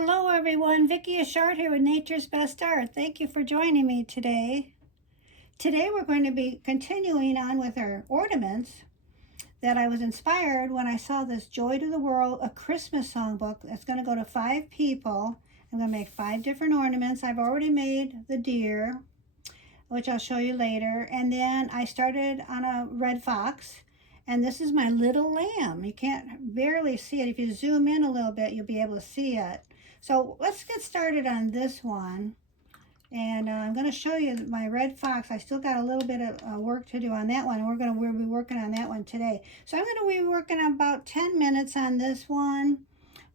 Hello everyone, Vicki Achard here with Nature's Best Art. Thank you for joining me today. Today we're going to be continuing on with our ornaments that I was inspired when I saw this Joy to the World, a Christmas songbook. It's going to go to 5 people. I'm going to make 5 different ornaments. I've already made the deer, which I'll show you later. And then I started on a red fox. And this is my little lamb. You can't barely see it. If you zoom in a little bit, you'll be able to see it. So let's get started on this one. And I'm going to show you my red fox. I still got a little bit of work to do on that one. We'll be working on that one today. So I'm going to be working about 10 minutes on this one.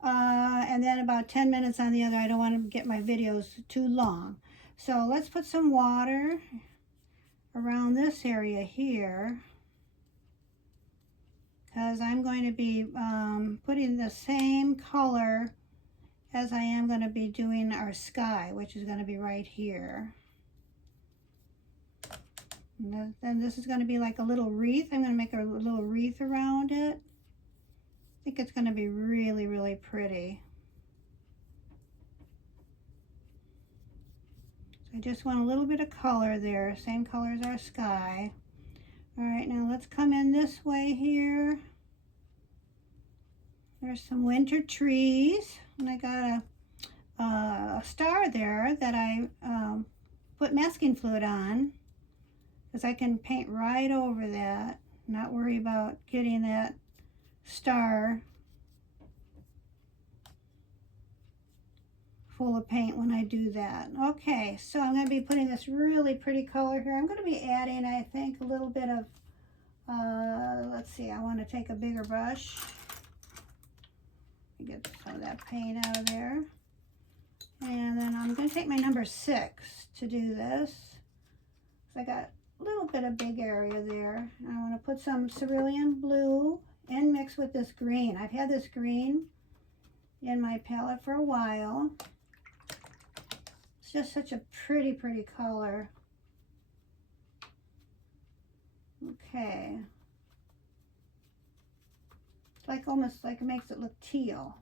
And then about 10 minutes on the other. I don't want to get my videos too long. So let's put some water around this area here, because I'm going to be putting the same color as I am going to be doing our sky, which is going to be right here. And then this is going to be like a little wreath. I'm going to make a little wreath around it. I think it's going to be really, really pretty. So I just want a little bit of color there, same color as our sky. All right, now let's come in this way here. There's some winter trees, and I got a star there that I put masking fluid on, because I can paint right over that, not worry about getting that star full of paint when I do that. Okay, so I'm going to be putting this really pretty color here. I'm going to be adding, I think, a little bit of, let's see, I want to take a bigger brush. Get some of that paint out of there. And then I'm going to take my number 6 to do this. So I got a little bit of big area there. I want to put some cerulean blue and mix with this green. I've had this green in my palette for a while. It's just such a pretty, pretty color. Okay. Like almost like it makes it look teal.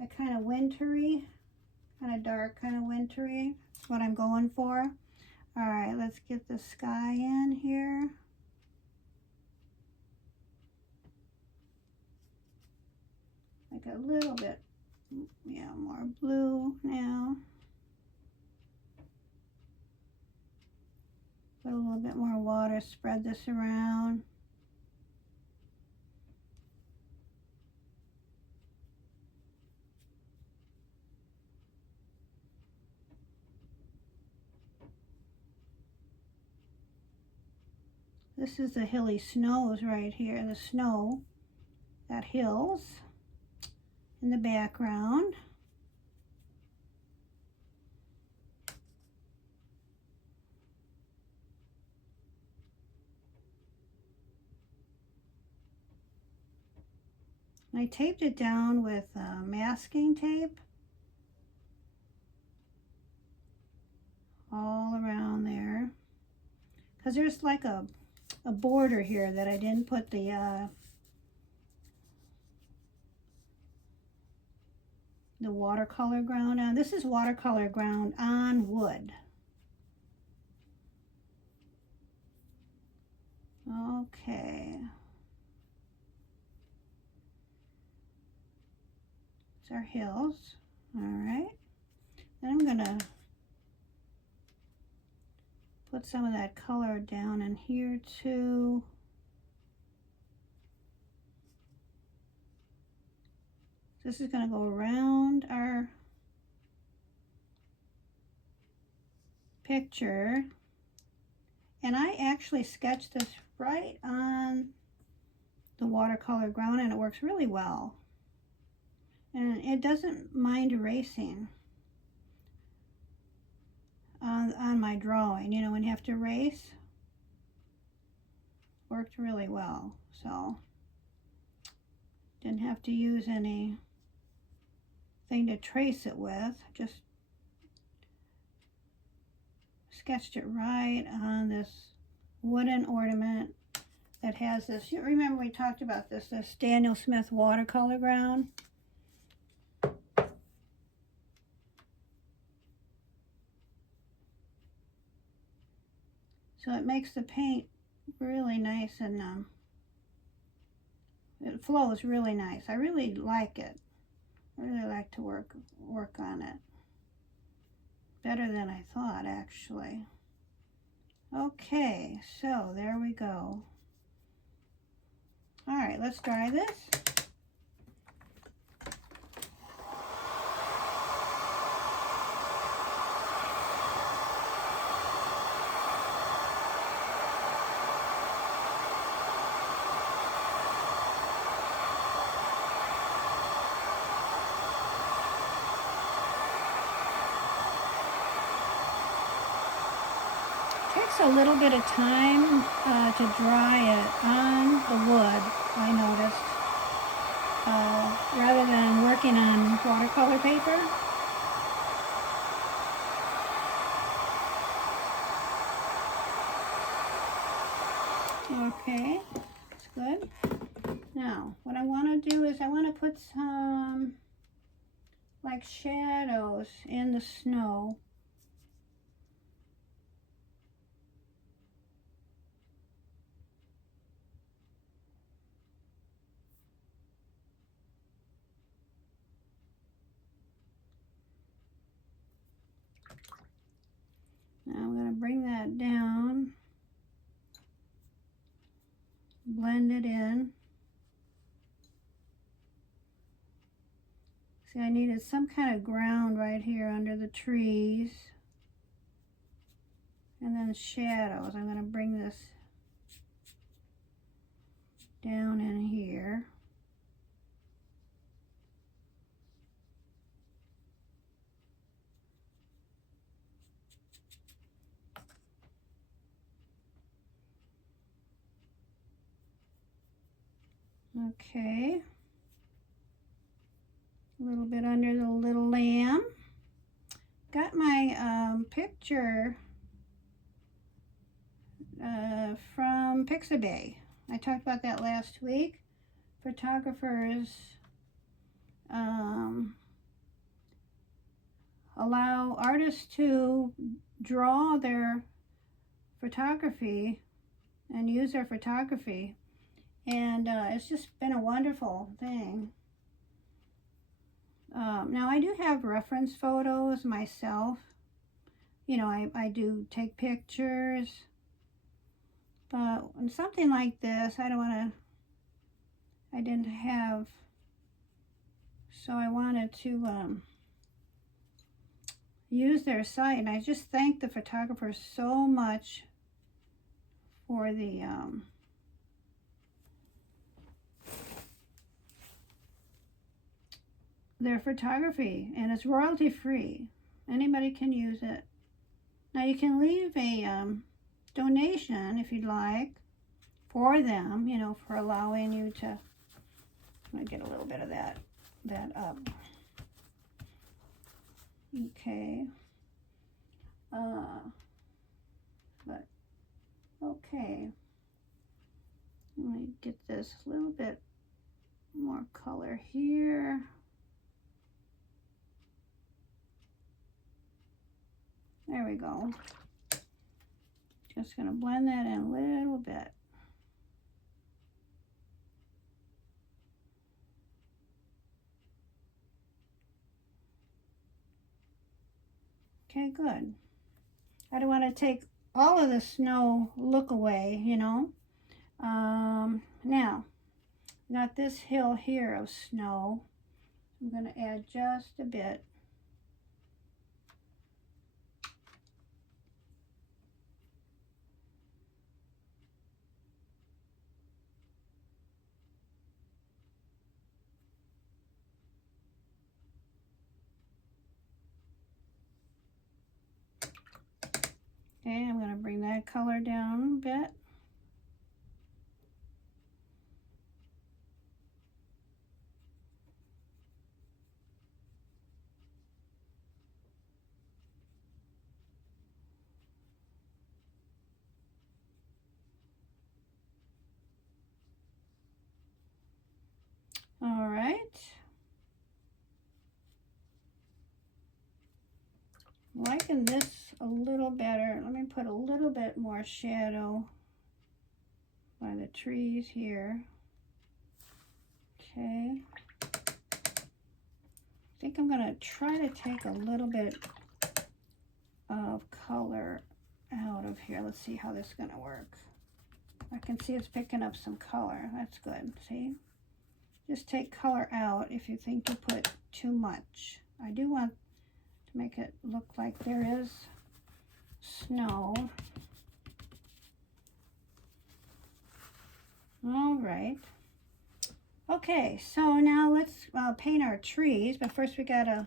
Like kind of wintry, kind of dark, kind of wintry. That's what I'm going for. All right, let's get the sky in here. Like a little bit, yeah, more blue now. Put a little bit more water, spread this around. This is the hilly snows right here, the snow, that hills in the background. I taped it down with masking tape all around there, because there's like a border here that I didn't put the watercolor ground on. This is watercolor ground on wood. Okay. It's our hills. All right. Then I'm gonna put some of that color down in here too. This is going to go around our picture. And I actually sketched this right on the watercolor ground, and it works really well. And it doesn't mind erasing on my drawing. You know, when you have to erase, worked really well. So didn't have to use anything to trace it with, just sketched it right on this wooden ornament that has this. You remember we talked about this Daniel Smith watercolor ground. So it makes the paint really nice and it flows really nice. I really like it. I really like to work on it. Better than I thought, actually. Okay, so there we go. All right, let's dry this. Takes a little bit of time to dry it on the wood, I noticed, rather than working on watercolor paper. Okay, that's good. Now, what I want to do is I want to put some like shadows in the snow. Now I'm going to bring that down, blend it in. See, I needed some kind of ground right here under the trees. And then shadows. I'm going to bring this down in here. Okay. A little bit under the little lamb. Got my picture from Pixabay. I talked about that last week. Photographers allow artists to draw their photography and use their photography, and it's just been a wonderful thing. Now I do have reference photos myself. You know, I do take pictures, but on something like this, I didn't have, so I wanted to use their site, and I just thank the photographers so much for the their photography, and it's royalty free. Anybody can use it. Now you can leave a donation if you'd like for them, you know, for allowing you to. I'm gonna get a little bit of that up. Okay. But okay. Let me get this a little bit more color here. There we go. Just gonna blend that in a little bit. Okay, good. I don't want to take all of the snow look away, you know. Now, got this hill here of snow. I'm going to add just a bit. Okay, I'm going to bring that color down a bit. All right. liking this a little better. Let me put a little bit more shadow by the trees here. Okay. I think I'm going to try to take a little bit of color out of here. Let's see how this is going to work. I can see it's picking up some color. That's good. See? Just take color out if you think you put too much. I do want to make it look like there is snow. All right. Okay, so now let's paint our trees, but first we gotta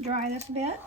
dry this a bit.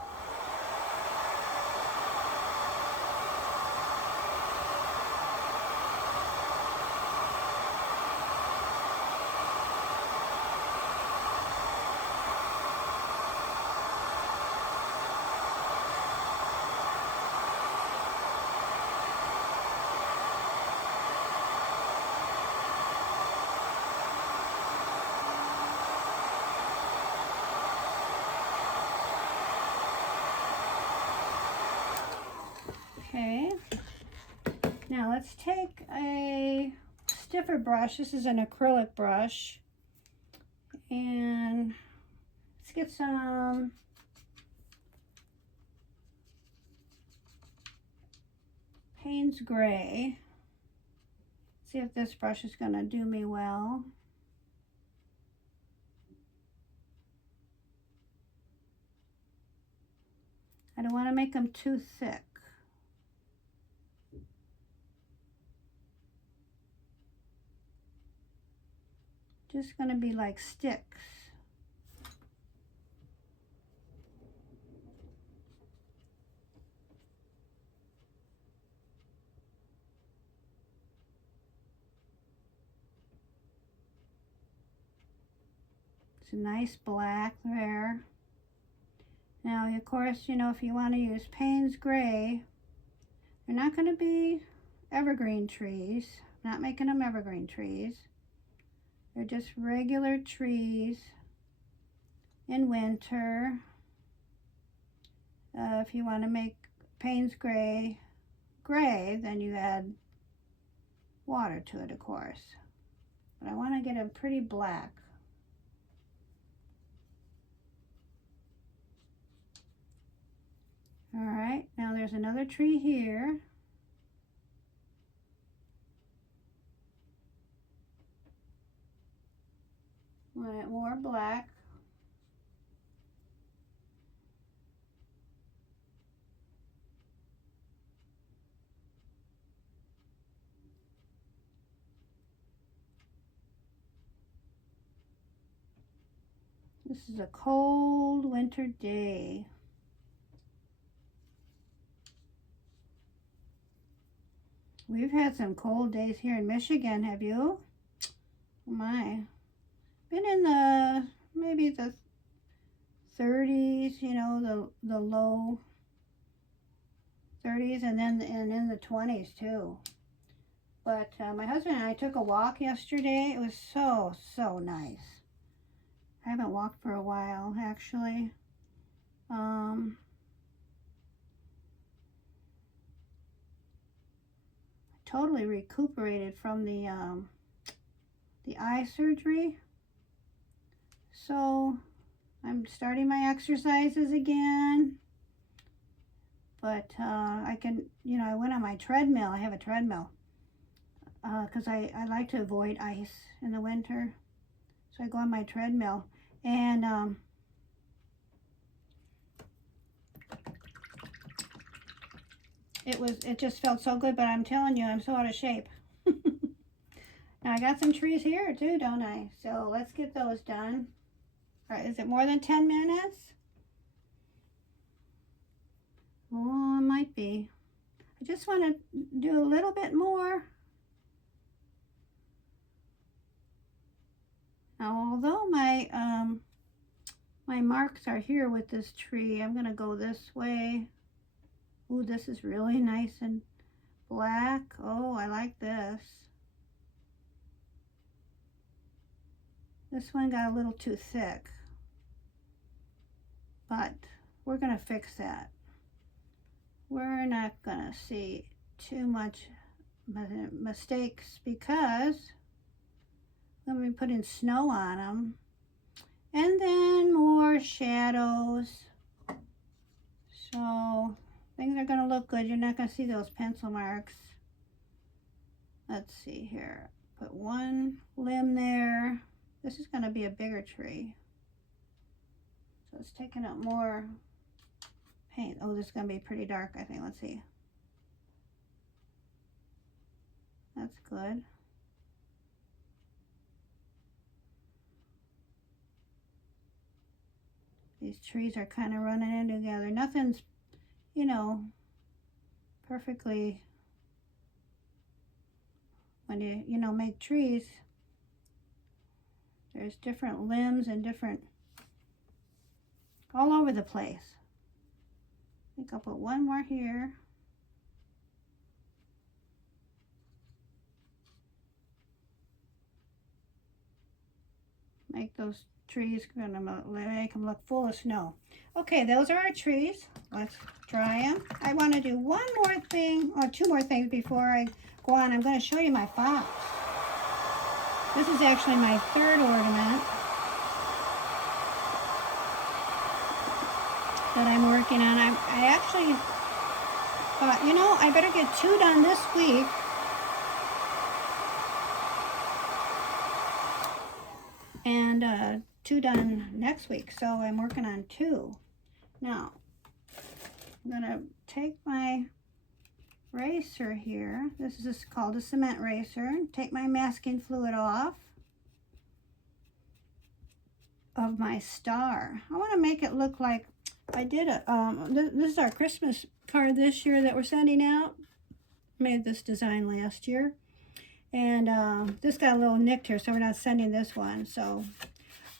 Okay, now let's take a stiffer brush. This is an acrylic brush, and let's get some Payne's Gray. See if this brush is going to do me well. I don't want to make them too thick. Just going to be like sticks. It's a nice black there. Now, of course, you know, if you want to use Payne's Gray, they're not going to be evergreen trees. I'm not making them evergreen trees. They're just regular trees in winter. If you want to make Payne's Gray gray, then you add water to it, of course. But I want to get them pretty black. All right, now there's another tree here. Want it more black. This is a cold winter day. We've had some cold days here in Michigan, have you? Oh my. Been in the, maybe the 30s, you know, the low 30s, and then in the 20s too. But my husband and I took a walk yesterday. It was so nice. I haven't walked for a while, actually. Totally recuperated from the eye surgery. So I'm starting my exercises again. But I can, you know, I went on my treadmill. I have a treadmill because I like to avoid ice in the winter. So I go on my treadmill, and it just felt so good. But I'm telling you, I'm so out of shape. Now I got some trees here too, don't I? So let's get those done. All right, is it more than 10 minutes? Oh, it might be. I just want to do a little bit more. Now, although my my marks are here with this tree, I'm going to go this way. Ooh, this is really nice and black. Oh, I like this. This one got a little too thick. but we're going to fix that. We're not going to see too much mistakes because let me put in snow on them, and then more shadows. So things are going to look good. You're not going to see those pencil marks. Let's see here. Put one limb there. This is going to be a bigger tree. So it's taking up more paint. Oh, this is going to be pretty dark, I think. Let's see. That's good. These trees are kind of running in together. Nothing's, you know, perfectly, when you know, make trees, there's different limbs and different, all over the place. I think I'll put one more here. Make those trees, gonna make them look full of snow. Okay, those are our trees. Let's dry them. I want to do one more thing, or two more things before I go on. I'm going to show you my fox. This is actually my third ornament that I'm working on. I actually thought, you know, I better get 2 done this week. And 2 done next week, so I'm working on 2. Now, I'm gonna take my eraser here. This is called a cement eraser. Take my masking fluid off of my star. I want to make it look like I did a, this is our Christmas card this year that we're sending out. Made this design last year. And this got a little nicked here, so we're not sending this one. So,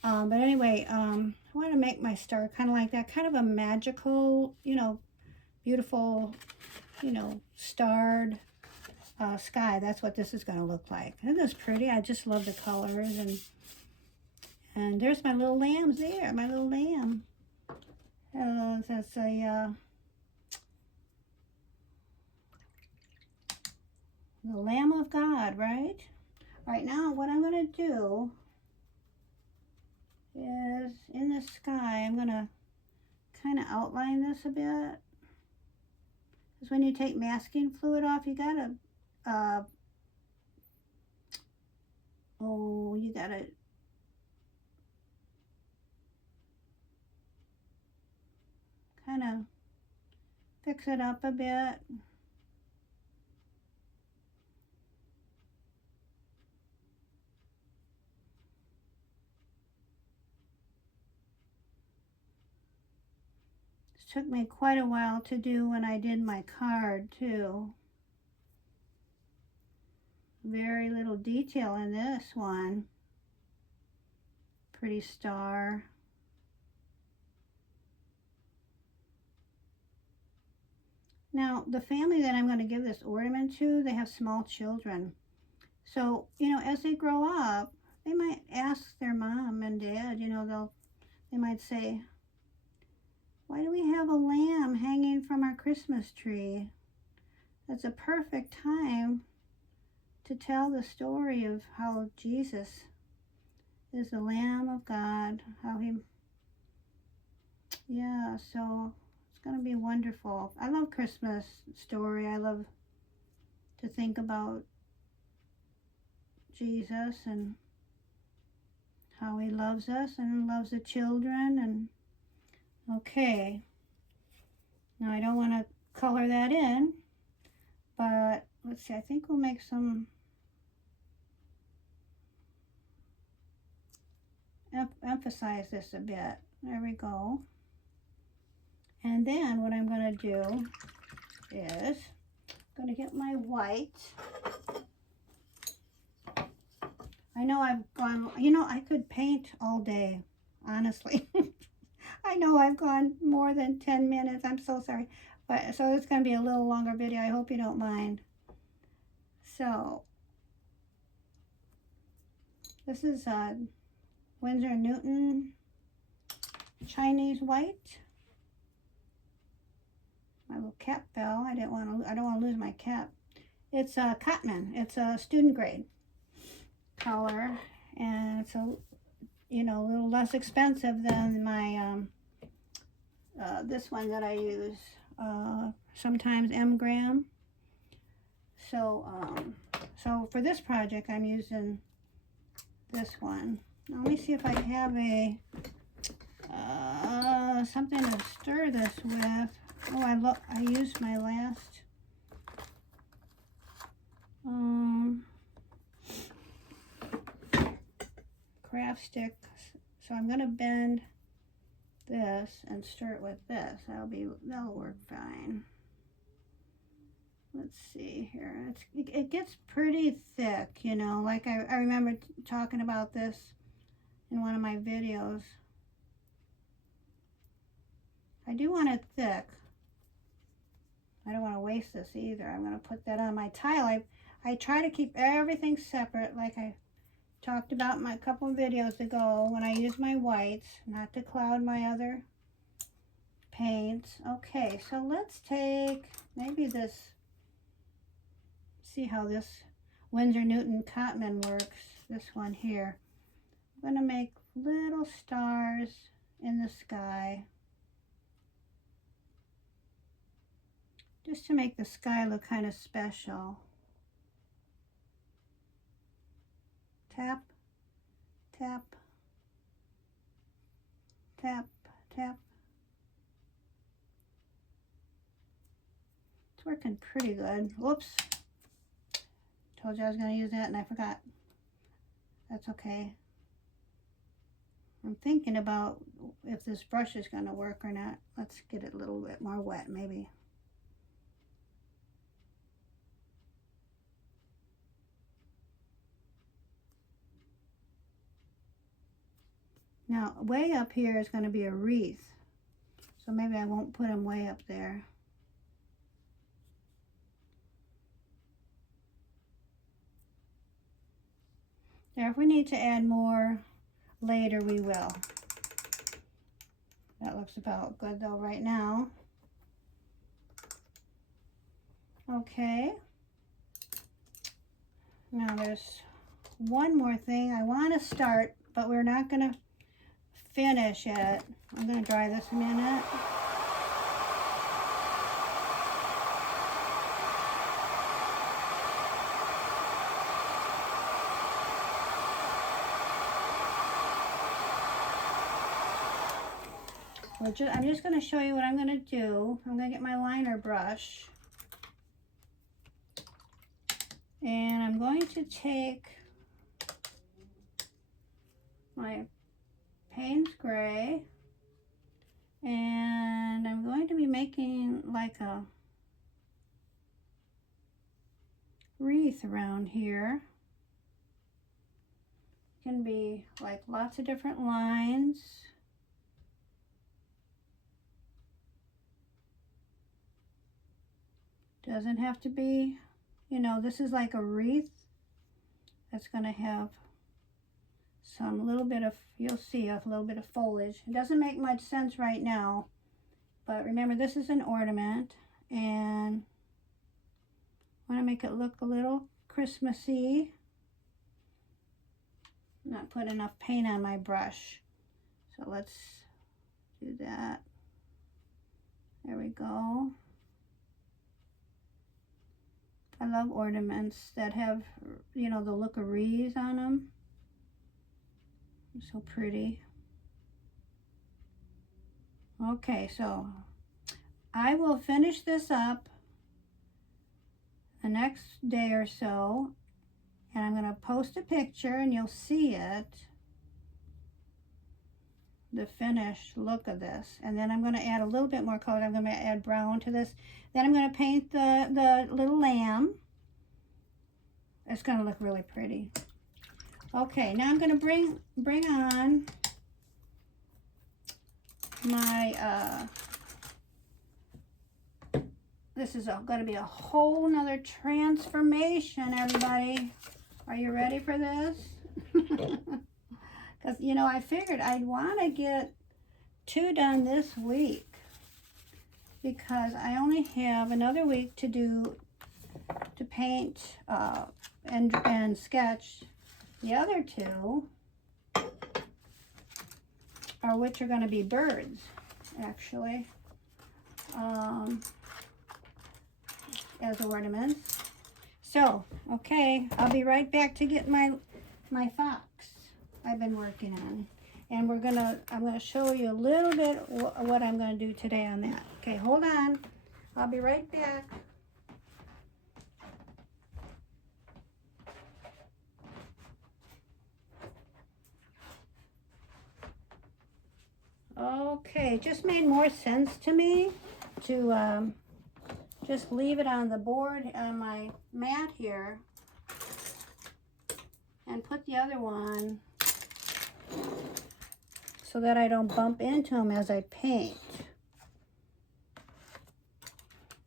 but anyway, I want to make my star kind of like that, kind of a magical, you know, beautiful, you know, starred sky. That's what this is going to look like. Isn't this pretty? I just love the colors. And there's my little lambs there, my little lamb. That's a the Lamb of God, right? All right, now what I'm going to do is in the sky, I'm going to kind of outline this a bit. Because when you take masking fluid off, you got to, you got to kind of fix it up a bit. Took me quite a while to do when I did my card too. Very little detail in this one. Pretty star. Now the family that I'm going to give this ornament to, they have small children. So, you know, as they grow up, they might ask their mom and dad, you know, they might say, why do we have a lamb hanging from our Christmas tree? That's a perfect time to tell the story of how Jesus is the Lamb of God, how he, yeah, so it's going to be wonderful. I love Christmas story. I love to think about Jesus and how he loves us and loves the children. And okay, now I don't want to color that in, but let's see, I think we'll make some emphasize this a bit. There we go. And then what I'm going to do is I'm going to get my white. I know I've gone, you know, I could paint all day, honestly. I know I've gone more than 10 minutes. I'm so sorry. But so it's going to be a little longer video. I hope you don't mind. So this is Winsor & Newton Chinese white. My little cap fell. I don't want to lose my cap. It's a Cotman. It's a student grade color, and it's a little less expensive than my this one that I use sometimes M-gram. So so for this project I'm using this one. Now, let me see if I have a something to stir this with. Oh, I used my last craft stick, so I'm gonna bend this and stir it with this. That'll work fine. Let's see here. It gets pretty thick, like I remember talking about this in one of my videos. I do want it thick. I don't want to waste this either. I'm going to put that on my tile. I try to keep everything separate, like I talked about in my couple of videos ago when I use my whites, not to cloud my other paints. Okay, so let's take maybe this, see how this Winsor Newton Cotman works, this one here. I'm going to make little stars in the sky, just to make the sky look kind of special. Tap, tap, tap, tap. It's working pretty good. Whoops. Told you I was going to use that and I forgot. That's okay. I'm thinking about if this brush is going to work or not. Let's get it a little bit more wet maybe. Now, way up here is going to be a wreath, so maybe I won't put them way up there. Now, if we need to add more later, we will. That looks about good though right now. Okay. Now, there's one more thing I want to start, but we're not going to finish it. I'm going to dry this a minute. I'm just going to show you what I'm going to do. I'm going to get my liner brush, and I'm going to take my Payne's Gray, and I'm going to be making like a wreath around here. It can be like lots of different lines. Doesn't have to be, this is like a wreath that's going to have some little bit of, you'll see a little bit of foliage. It doesn't make much sense right now, but remember this is an ornament, and I want to make it look a little Christmassy. Not put enough paint on my brush, so let's do that. There we go. I love ornaments that have, the look of wreaths on them. So pretty. Okay, so I will finish this up the next day or so, and I'm going to post a picture and you'll see it, the finished look of this. And then I'm going to add a little bit more color. I'm going to add brown to this. Then I'm going to paint the little lamb. It's going to look really pretty. Okay, now I'm going to bring on my, this is going to be a whole nother transformation, everybody. Are you ready for this? Because, I figured I'd want to get 2 done this week because I only have another week to paint and sketch the other 2, which are going to be birds, actually, as ornaments. So, okay, I'll be right back to get my fox I've been working on. And I'm gonna show you a little bit what I'm gonna do today on that. Okay, hold on. I'll be right back. Okay, it just made more sense to me to just leave it on the board on my mat here and put the other one so that I don't bump into them as I paint.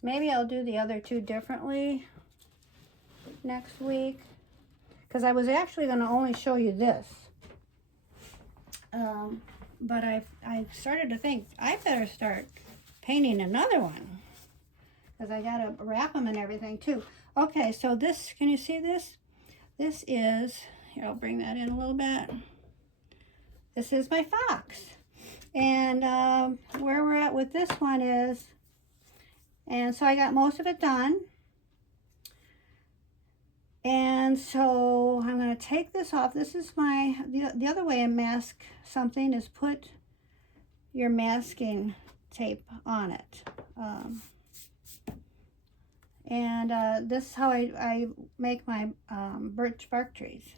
Maybe I'll do the other 2 differently next week, because I was actually going to only show you this. But I started to think I better start painting another one, because I got to wrap them and everything too. Okay, so this, can you see this? This is, here, I'll bring that in a little bit. This is my fox. And where we're at with this one is, and so I got most of it done. And so I'm going to take this off. This is the other way I mask something is put your masking tape on it. This is how I make my birch bark trees.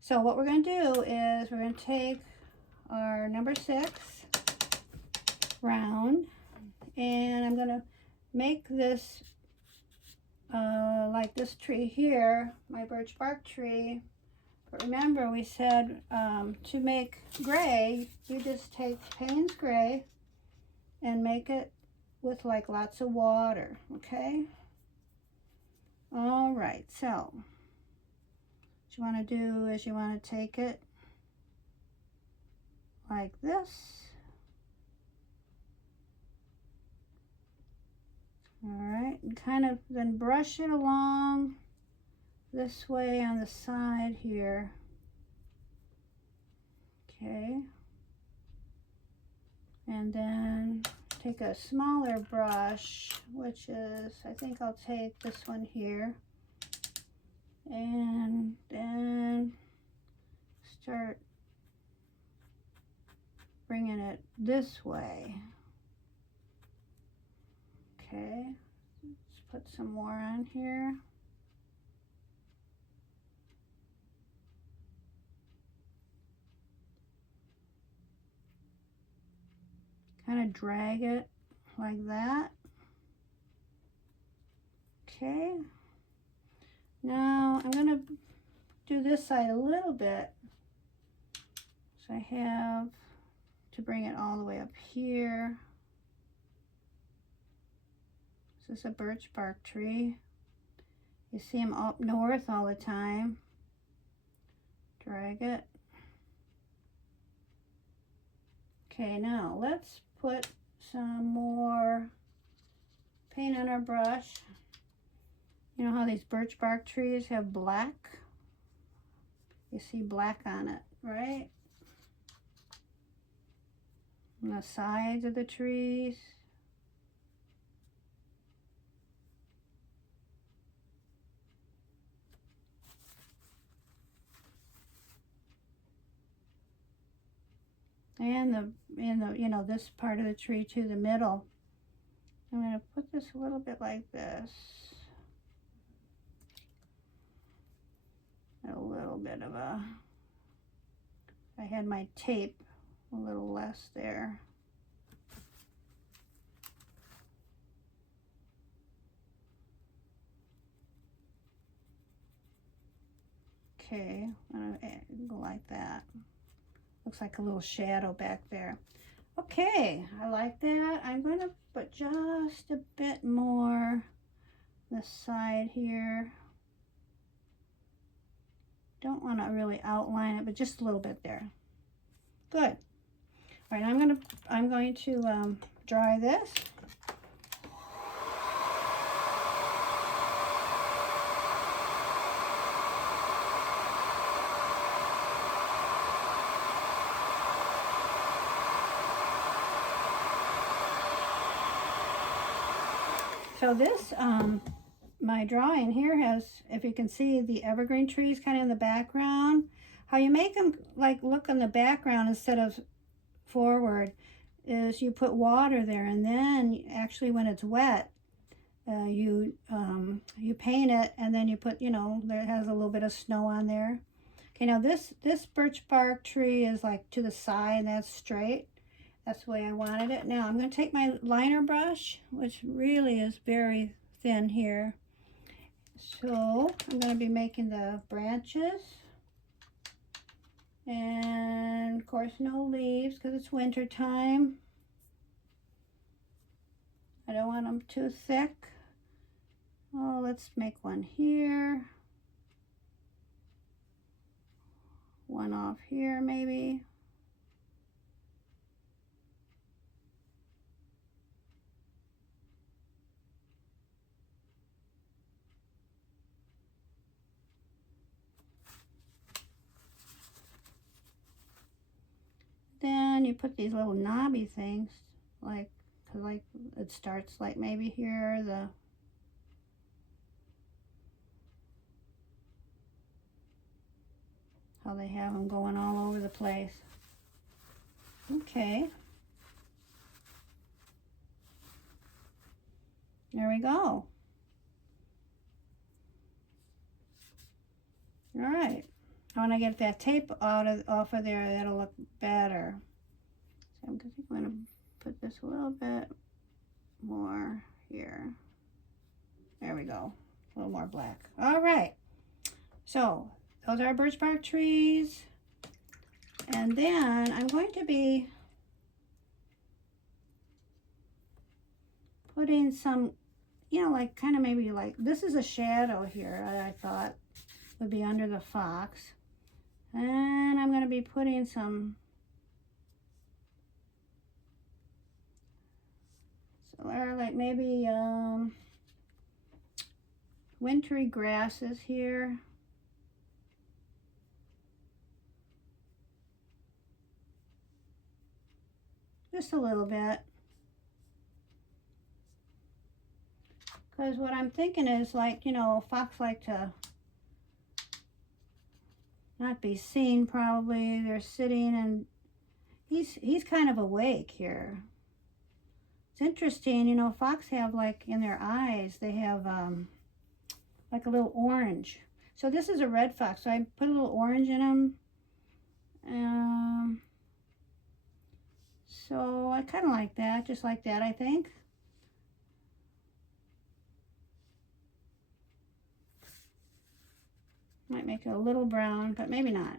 So what we're going to do is we're going to take our number 6 round, and I'm going to make this like this tree here, my birch bark tree. But remember, we said to make gray, you just take Payne's gray and make it with like lots of water, okay? All right, so what you want to do is you want to take it like this. All right, and kind of then brush it along this way on the side here. Okay. And then take a smaller brush, which is, I think I'll take this one here. And then start bringing it this way. Okay, let's put some more on here. Kind of drag it like that. Okay, now I'm going to do this side a little bit. So I have to bring it all the way up here. This is a birch bark tree. You see them up north all the time. Drag it. Okay, now let's put some more paint on our brush. You know how these birch bark trees have black? You see black on it, right? On the sides of the trees. And you know, this part of the tree to the middle. I'm going to put this a little bit like this. A little bit of a, I had my tape a little less there. Okay, I'm going to go like that. Looks like a little shadow back there. Okay, I like that. I'm going to put just a bit more this side here. Don't want to really outline it, but just a little bit there. Good. All right, I'm going to dry this. So this, my drawing here has, if you can see the evergreen trees kind of in the background, how you make them like look in the background instead of forward is you put water there, and then actually when it's wet, you paint it, and then you put, you know, there has a little bit of snow on there. Okay, now this birch bark tree is like to the side, and that's straight. That's the way I wanted it. Now I'm going to take my liner brush, which really is very thin here. So I'm going to be making the branches. And of course no leaves because it's winter time. I don't want them too thick. Oh, let's make one here. One off here maybe. Then you put these little knobby things, like it starts like maybe here, how they have them going all over the place. Okay. There we go. All right. When I get that tape off of there, that'll look better. So I'm going to put this a little bit more here. There we go. A little more black. All right. So those are birch bark trees. And then I'm going to be putting some, you know, like kind of maybe like, this is a shadow here that I thought would be under the fox. And I'm going to be putting some, so there are like maybe wintry grasses here. Just a little bit. Because what I'm thinking is, like, you know, fox like to not be seen probably. They're sitting, and he's kind of awake here. It's interesting, you know, fox have like in their eyes, they have like a little orange. So this is a red fox, so I put a little orange in him. So I kind of like that, just like that, I think. Might make it a little brown, but maybe not.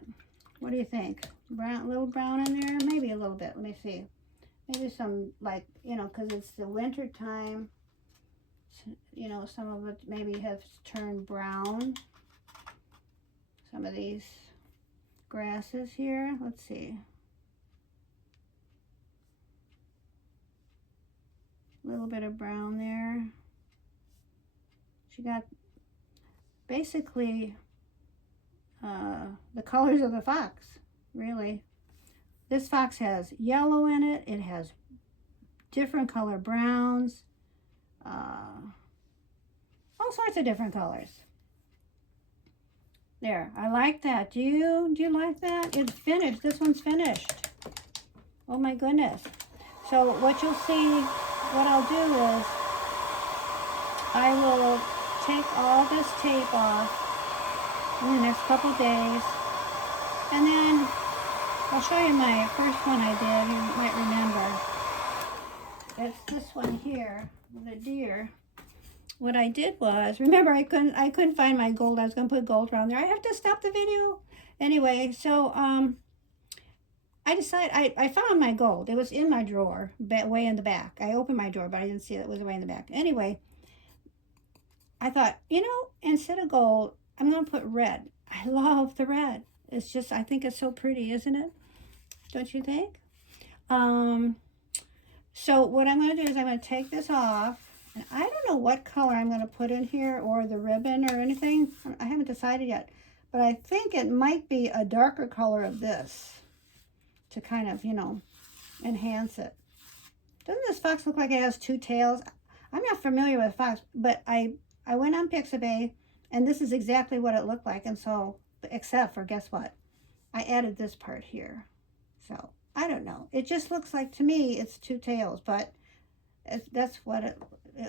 What do you think? Brown, little brown in there? Maybe a little bit. Let me see. Maybe some, like, you know, because it's the winter time. You know, some of it maybe has turned brown. Some of these grasses here. Let's see. A little bit of brown there. She got basically the colors of the fox, really. This fox has yellow in it. It has different color browns, all sorts of different colors. There, I like that. Do you like that? It's finished. This one's finished. Oh my goodness. So what you'll see, what I'll do is I will take all this tape off in the next couple days, and then I'll show you my first one I did. You might remember. It's this one here, the deer. What I did was, remember, I couldn't find my gold. I was going to put gold around there. I have to stop the video. Anyway, so I decided, I found my gold. It was in my drawer, way in the back. I opened my drawer, but I didn't see it. It was way in the back. Anyway, I thought, you know, instead of gold, I'm going to put red. I love the red. It's just, I think it's so pretty, isn't it? Don't you think? So what I'm going to do is I'm going to take this off. And I don't know what color I'm going to put in here or the ribbon or anything. I haven't decided yet. But I think it might be a darker color of this to kind of, you know, enhance it. Doesn't this fox look like it has two tails? I'm not familiar with fox, but I went on Pixabay, and this is exactly what it looked like. And so, except for, guess what? I added this part here. So, I don't know. It just looks like, to me, it's two tails, but that's what it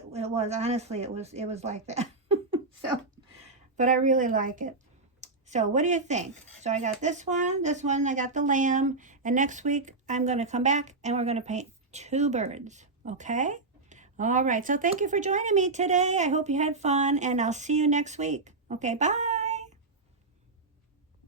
was. Honestly, it was like that. So, but I really like it. So what do you think? So I got this one, I got the lamb, and next week I'm going to come back and we're going to paint two birds, okay? All right, so thank you for joining me today. I hope you had fun, and I'll see you next week. Okay, bye.